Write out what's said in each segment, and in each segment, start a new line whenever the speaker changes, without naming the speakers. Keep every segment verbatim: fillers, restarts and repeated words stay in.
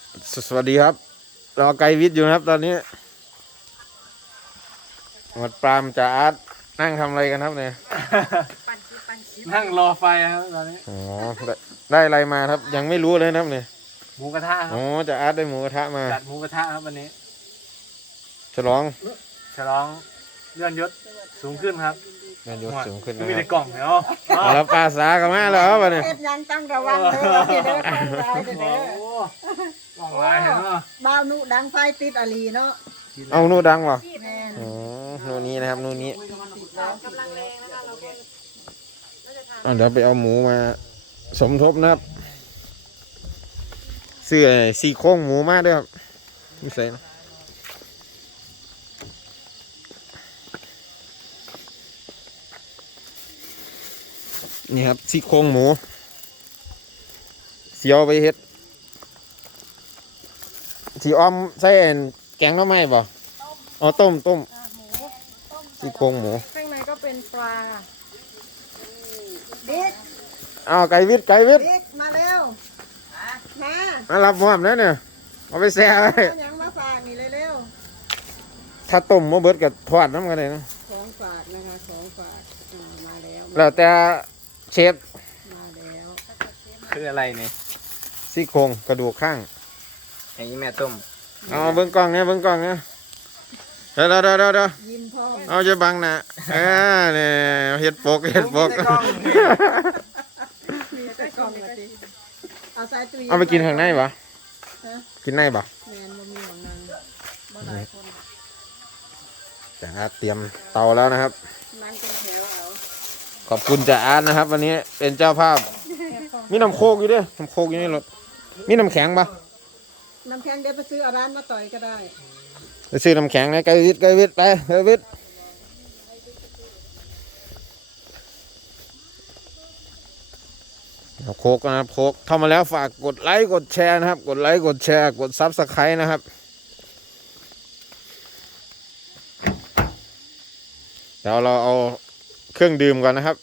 สสวัสดีครับรอไกลวิทย์อยู่นะครับตอนนี้หมดปรามจ่าอาร์ตนั่งทำอะไรกันครับเนี่ย
ปั่นคลิปปั่นคลิป
นั่งรอไฟครับตอนนี้
อ๋อได้ได้อะไรมาครับยังไม่รู้เลยนะครับเนี่ย
หมูกระทะครั
อ๋
บ
อจ่าอาร์ตได้หมูกระทะมา
จัดหมูกระทะครับวันนี้
ฉลอง
ฉลองเลื่อนยศสูงขึ้นครับ
เงินยศสูงขึ้นนะ
มี
ค
ใน
รับ
กล่องเนาะ
เอาแล้วปลาสากันมาแล้วครับวันนี้
เอ็ดยังตั้งระวังเด้อเด้อตั้งราย
โอ้
เด้อ
โหกล่องลายเห็นเนาะ
บ้าวนุดังไฟติดอลีเนาะ
เอานู่นดังวะ
แม่น
อ๋อนู่นนี้นะครับนู่นนี้
กำลังแรงนะคะเราก็
เอาเดี๋ยวไปเอาหมูมาสมทบนะครับเสื้อซี่โครงหมูมาด้วยครับไม่ใส่นะนี่ครับซี่โครงหมูเสียวไปเฮ็ดสีอ้อมใส่แกงหน่อไม้บ่อ๋อต้มต้ม
อ่ะหมูต้ม
ซี่โครงหมู
ข้างในก็เป็นปลาบิ๊ก
อ้าวไก่วิทย์ไก่วิทย์
บิ๊กมาเร็วมา
มารับมอบแล้วเนี่ยเอาไปแช่ไว้
เอาหยังมาฝากนี่เร็ว
ถ้าต้มมาเบิดกับทอดน้ำกันเลยนะ
ๆของฝากนะคะของฝากอ่ามาแล้ว
แล้วแต่เชฟ
มาแล้ว
คืออะไรเนี่ย
ซี่โครงกระดูกข้าง
อย่างนี้แม่ต้ม
เอาเบิ้งกล้องเนี่ยเบิ้งกล้องเนี่ยเดี๋ยวเดี๋ยวเดี๋ยวเดี๋ยว
ยิ้มพร้อม
เอาจะบังนะเออเนี่ยเห็ดปกเห็ดปก
มีแต่กล่องละติเอาใส่ตู้เย็น
เอาไปกินข้างในปะ
ฮะ
กินในปะ
แมนบ่มีของนางบ่หลายคน
จ่าอาร์ตเตรียมเตาแล้วนะครับ
นั่งเป็นแถวเอา
ขอบคุณจ่าอาร์ตนะครับ วันนี้เป็นเจ้าภาพมีน้ำโคกอยู่ด้วยน้ำโคกอยู่ในรถมีน้ำแข็งปะ
น้ำแข็งเดี๋ยวไปซื้อเอาร้านมาต่อยก็ได้
ไปซื้อน้ำแข็งนะไก่วิทย์ไก่วิทย์ไปไก่วิทย์เอาโคกนะครับโคกเข้ามาแล้วฝากกดไลค์กดแชร์นะครับ กดไลค์กดแชร์กดซับสไครต์นะครับเดี๋ยวเราเอาเครื่องดื่มก่อนนะครับ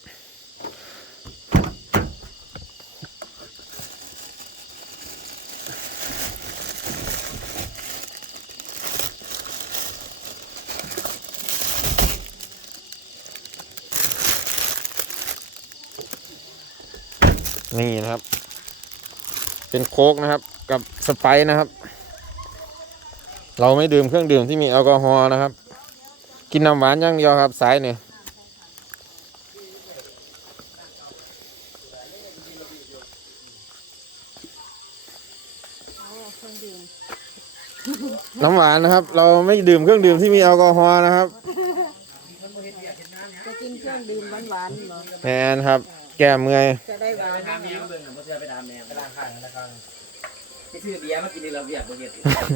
นี่นะครับเป็นโค้กนะครับกับสไปร์นะครับเราไม่ดื่มเครื่องดื่มที่มีแอลกอฮอล์นะครับกินน้ำหวานอย่างเดียวครับสายเนี่ยน้ำหวานนะครับเราไม่ดื่มเครื่องดื่มที่มีแอลกอฮอล์นะครับ
จะกินเครื่องดื่มหวานๆเหรอ
แมนครับแก้เมื่อย
จะได้หวาน
ทำเองเบิ่งบ่เชื่อไปทำแม่ไปล้างข้างแล้วก็ไปซื้อเบียร์มากินในระเบียบบ่เฮ็ด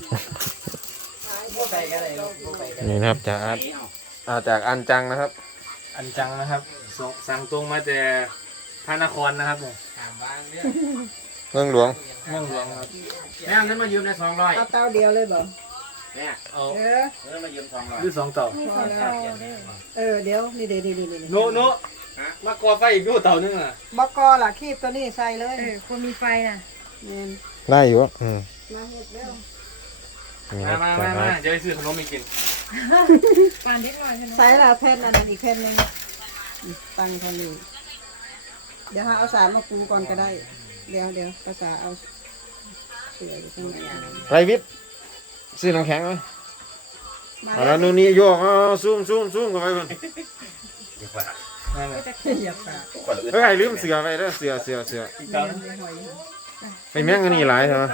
บ่ไปกันเลยบ่ไปกัน
นี่นะครับจากอาร์ตอ่าจากอันจังนะครับ
อันจังนะครับส่งสั่งตรงมาแต่พระนครนะครับเนี่ย
ถามบ้างเรื่อง
เมืองหลวง
เมืองหลวงครับ
แม่เอาเงินมายืมได้สองร้อย
เอาเต้าเดียวเลยบ่
แม่
เอา
เออ
เงินมายืมสองร้อย
หรือสองเต่า
พอแล้วเออเดี๋ยวนี่เดี๋ยวนี่นี่นี่
โนโนมากอไฟอีกดูเต่านึงอ่ะ
บกอล่ะคีบตัวนี้ใส่เลย
เออควรมีไฟน่ะ
เนียน
ได้อยู่อืม
มาเฮ็ดเร็ว
นี่ค
มา
รับ
มา
จาก
มา
อา
มา
ร์ต
จะไปซื้อขนมให้กิน
ปานนิดหน่อยใช่ไหม
ใส่ละแผ่นอันนั้นอีกแผ่นหนึงตั้งเท่านี้เดี๋ยวหาเอาสารมาปูก่อนก็ได้ เดี๋ยวเดี๋ยวภาษาเอาเสืออยู่ข้างใน
ไรวิทย์ซื้อน้ำแข็งไหม
มา
เอาแล้วนู่นนี่โยกเอาซูมซูมซูมกันไปเพิ่น
นั่นแหละ
เหยียบตา
เฮ้ยลืมเสือไปเด้อเสือเสือเสือ
อีก
เนี
เต่าย
นไม่หอย
ไปแม่งอันนี้หลายใช่ไหม
ไฟ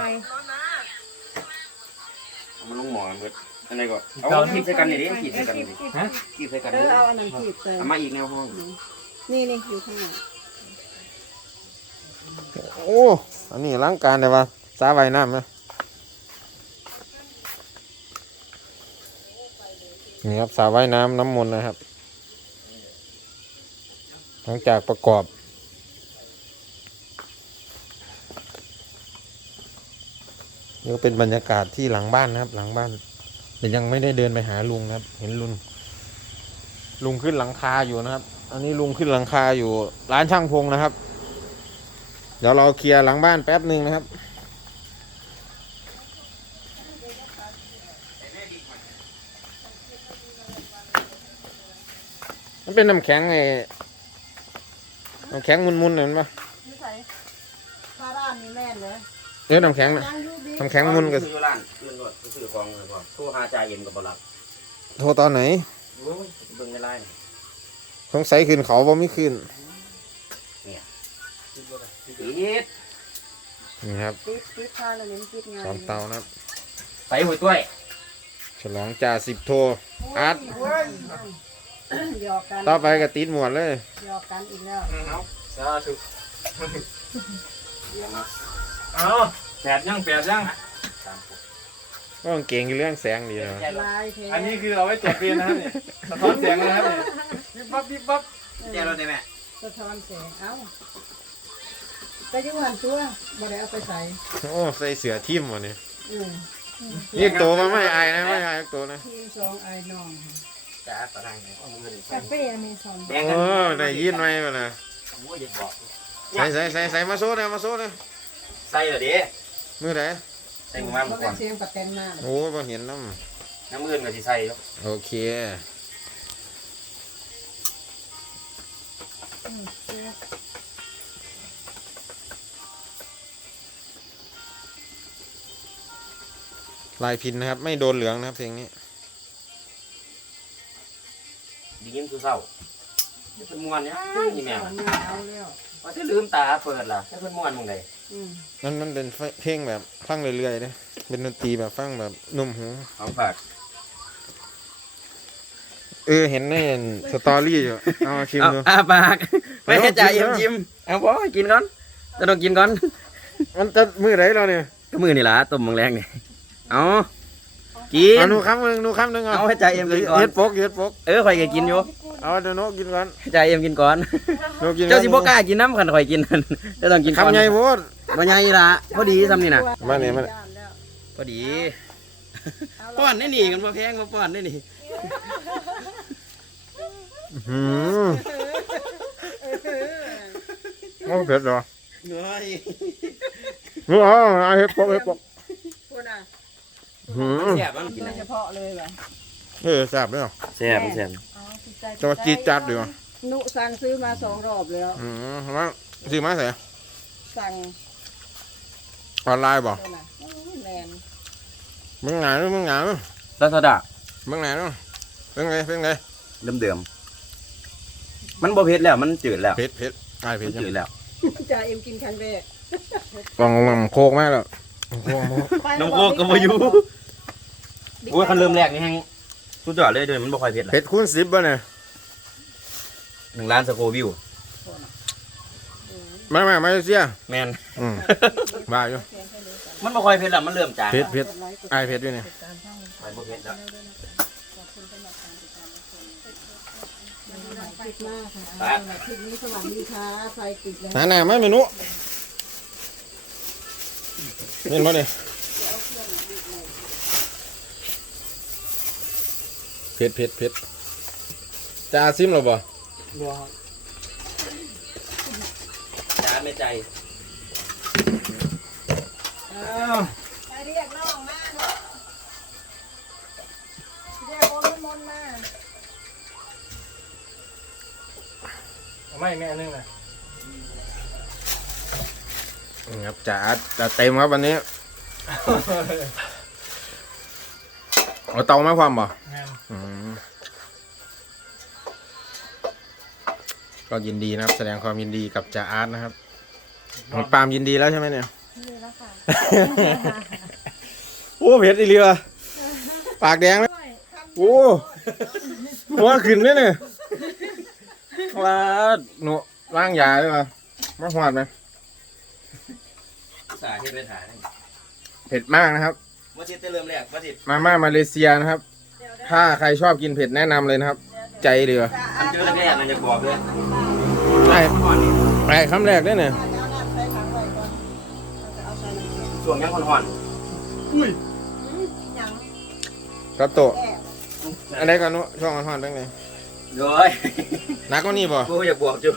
เอามาลงหมอนเบิดอันไหนก่อนเอาขีดใส่กันนี่ดิขีดใส่กันนี่ดิ
ฮะ
ขีดใส่กัน
เอ
นี่
อเอาอันนั้นขีดใส่
เอามาอีกแนวห้อง
นี่นี่อยู่ข้างหน้า
โอ้อันนี้ล้างการได้ปะสาใบน้ำไหมนี่ครับสาว่ายน้ำน้ำมนต์นะครับหลังจากประกอบนี่ก็เป็นบรรยากาศที่หลังบ้านนะครับ หลังบ้านแต่ยังไม่ได้เดินไปหาลุงนะครับ เห็นลุงลุงขึ้นหลังคาอยู่นะครับ อันนี้ลุงขึ้นหลังคาอยู่ร้านช่างพงนะครับ เดี๋ยวเราเคลียร์หลังบ้านแป๊บหนึ่งนะครับมันเป็นน้ำแข็งไงน้ำแข็งมุนๆเห็นปะ
ไม่ใส่ถ้าร้านนี้แม่นเลย
เออน้ำแข็งน่ะ
ยังอยู่บิ๊ก
น้ำแข็งมุนกับ
ซื้อร้านเงินรถซื้อของเงินก่อนโทรหาจ่าเอ็มกับบรับ
โทรตอนไหน
โอ้ยเบิ่งในไลน์
สงสัยขึ้นเขาบ่ไม่ขึ้น
ปิด
นี่ครับ
ปิดปิดผ้าแล้วนี่ปิดงาน
สองเตานะครับ
ใส่หัวต้วย
ฉลองจ่าสิบโทอาร์ต
หยอกกัน
ต่อไปก็ติดหมวดเลย
หยอกกันอีกแล้ว
เอาสาธุ
เดี๋ยวมา
เอาแปดยังแปดยัง
ตามผม
ก็เก่งอยู่เรื่องแสงดีนะ
ลายเท
อันนี้คือเอาไว้ตรวจเรียนนะครับเนี่ยสะท้อนเสียงนะครับเนี่ยบิ๊บบับบิ๊บบับ
แจ้งเราได้ไหม
สะท้อนแสงเอ้าก็ยังหันตัวบ่ได้เอาไปใส่
โอ้ใส่เสือทิ่มวันนี้
อืม
เรียกตัวมาไม่อายนะไม่อายตัวนะ
ทีมสองไอ้น้อง
จ้าตะไคร้เนี่ยเอามือเลย
คาเฟ่อเมซอน
แจ้ง
โอ้
กัน
ได้ยินไหมวะนะ
โอ้ยอย่าบอก
ใส่ใส่ใส่ใส่มาโซ่เลยมาโซ่เลย
ใส่เหรอดิ
มือไหน
ใส่มือมา
บ่
ก่
ได้
อน
เสียงปะเต็นหน้า
โอ้บ่เห็นน้
น้ำมือกับที่ใส่แล้ว
ำโอเคลายพินนะครับ ไม่โดนเหลืองนะครับเพลงนี้
ดียิ้มคือเศร้าจะเป็นมวนเนี่ยนี่แมว
เอาแล้ว
ว่าจะลืมตาเปิดล่ะจะเป็นมวนมึงไง
อืม
มันมันเป็นเพลงแบบฟังเรื่อยๆนะเป็นดนตรีแบบฟังแบบนุ่มหู
เอาฝาก
เออเห็นในสตอรี่อยู่เอามาชิม
เอา
ดู
อาปากไม่ให้จ่าเอ็มจิ้มเอาพอกินก่อนจะต้องกินก่อน
มันจะมือไหนเราเนี่ย
ก็มือนี่ล่ะต้มมึงแรงนี่เอากิน
เอาหนูคำหนึ่งหนูคำหนึ่ง
เอาให้จ่าเอ็มกินก่อน
เฮ็ดปกเฮ็ดปก
เออข่อยก็กินอยู่
เอาเดี๋ยวโนกินก่อน
ให้จ่าเอ็มกินก่อน
โนกิน
เจ้าสิบ่กล้ากินน้ำคันข่อยกินนั่นจะต้องกินก่อน
คำใหญ่โพด
บ่ใหญ่ล่ะพอดีซ้ำนี่น่ะ
มาเนี่ยมา
ย่านแล้ว
พอดีป้อนได้นี่กันบ่แพงบ่ป้อนได้นี่
หืมโอ้เผ็ดเหรอ
เฮ้ย
หนูเอาเอาเฮ็ดปกเฮ็ดปก
พูดอ่ะ
หืม
แซ่บมันกิน
โดยเฉพาะเลยว่ะ
เออแซ่บเลยเหรอ
แซ่บแซ่บ
อ๋อจิตใจ
แต่ว่าจี๊ดจัดดีว่ะ
นุสั่งซื้อมาสองรอบแล้ว
อืมมาซื้อมาใส่
สั่ง
ออนไลน์บ่
เท่าไหร่โอ้ยแมน
มึงไหนมึงไหน
ลาซาด้า
มึงไหนเนาะเป็นไงเป็นไง
เดิมๆมันบ่เผ็ดแล้วมันจืดแล้ว
เผ็ดเผ็ดไอ้เผ็
มั
ด
นจืดแล้ว
จ่าเอ็มกินครั้งแรก
กล่องมันโคกมากแล้วโคกมาก
น้ำโคกก็บ่อยู่โอ้ยคันเริ่มแรกนี่แฮงสุดยอดเลยเดี๋ยวมันบ่ค่อยเผ็ดละ
เผ็ดคูณสิบป่ะเนี่ย
หนึ่งล้านสโควิว
มามามาเลเซีย
แมน
อืมบ้าอยู่
มันบ่ค่อยเผ็ดแล้วมันเริ่มจาง
เผ็ดเผ็ดไอ้เผ็ดอยู่เนี่ย
ไปบ่เผ็ดแล้ว
ติดมากค่ะคลิปนี้สวัสดีค่ะไฟติดแล้ว
หาหน้าไหมเมนูเห็นบ่เนี่ยเผ็ดเผ็ดเผ็ดจะซิมหรอบ่
จานไม่ใจ
ไปเรียกน้องมาเนาะเรียกโอนมนต์มา
เอาไม่แม่นึงนะ
นี่ครับจะจะเต็มครับวันนี้เอาเตามาความบ่
แม่น
อืมก็ยินดีนะครับ แสดงความยินดีกับจ่าอาร์ตนะครับน้องปาล์มยินดีแล้วใช่ไหมเนี่ย
นี่แล้วค่ะ
โอ้เผ็ดอีเรือปากแดงเลยโอ้หัวขึ้นเลยเนี่ยว้าหนูล้างยาด้วยป่ะมาหวาดไหม
สาเฮ็ดไปถ่าย
เผ็ดมากนะครับ
ว่าสิจะเริ่มแรกว่าสิ
มาม่ามาเลเซียนะครับ ถ้าใครชอบกินเผ็ดแนะนำเลยนะครับ ใจเรือ
มันเจอแรกๆมันจะบอกเลย
ไอ้
ก่อนนี่
ไอ้คำแรกด้วยเนี่ย
เอาน้ำใส่ถังไว้ก่อนเอาใส่น้ำแข็ง
ช่วงยังห่อน
อืมยัง
กระโตะ
แก้
อันไหนก่อนนุช่องอ่อนๆเป็นไง
ๆโดย
หนักกว่านี้ป่ะ
กูอยากบวกจุ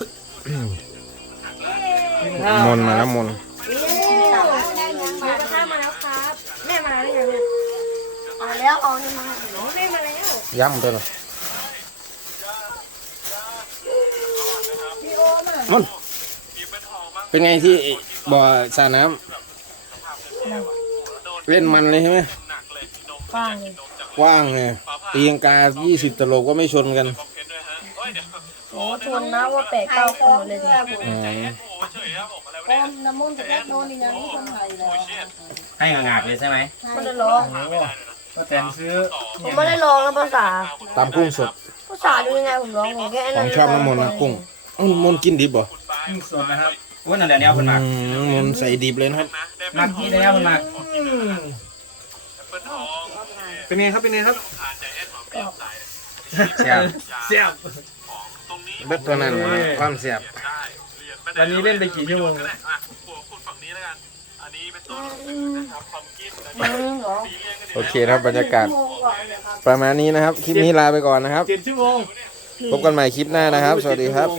มนมาแล้วมน
ตับแล้วได้ยัง
หมูกระทะมาแล้วครับ แม่มาแล้วยังเนี่ย
มาแล้วเอานี่มา
น้องแม่มาแล้ว
ย่ำไปเลยมันเป็นไงที่บ่อสระน้ำเล่นมันเลยใช่ไหม
กว้างเลย
กว้างไงตีลังกายี่สิบตลบก็ไม่ชนกัน
โอ้ชนนะว่าแปดเก้าคนเลยเนี่ย
อืม
ก้อนน้ำมันต์จะโดนอีกอย่างที่คนไทยแล้ว
ให้งาบเลยใช่ไหม
ไม่ได้ร้อง
ก็แตนซื้อ
ผมไม่ได้ร้องนะภาษา
ตามกุ้งสด
ภาษาดูยังไงผมร้องผมแค่
ของชอบน้ำมนต์นะกุ้งอ้าวน้ำมนต์กินดิบบ่
ยิ่งสดนะครับ
ว่านั่นแหละเนี่ยคนมาก
อืมน้ำมนต์ใส่ดิบเลยนะครับ
มากที่แล้วคนมาก
เป็นไงครับเป็นไงครับ
เสียบ
เสียบ
เบ็ดตัวนั้นนะความเสียบ
วันนี้เล่นไปกี่ชั่วโมง
โอเคครับบรรยากาศ ประมาณนี้นะครับ คลิปนี้ลาไปก่อนนะครับ
เจ็ดชั่วโมง
พบกันใหม่คลิปหน้านะครับ สวัสดีครับ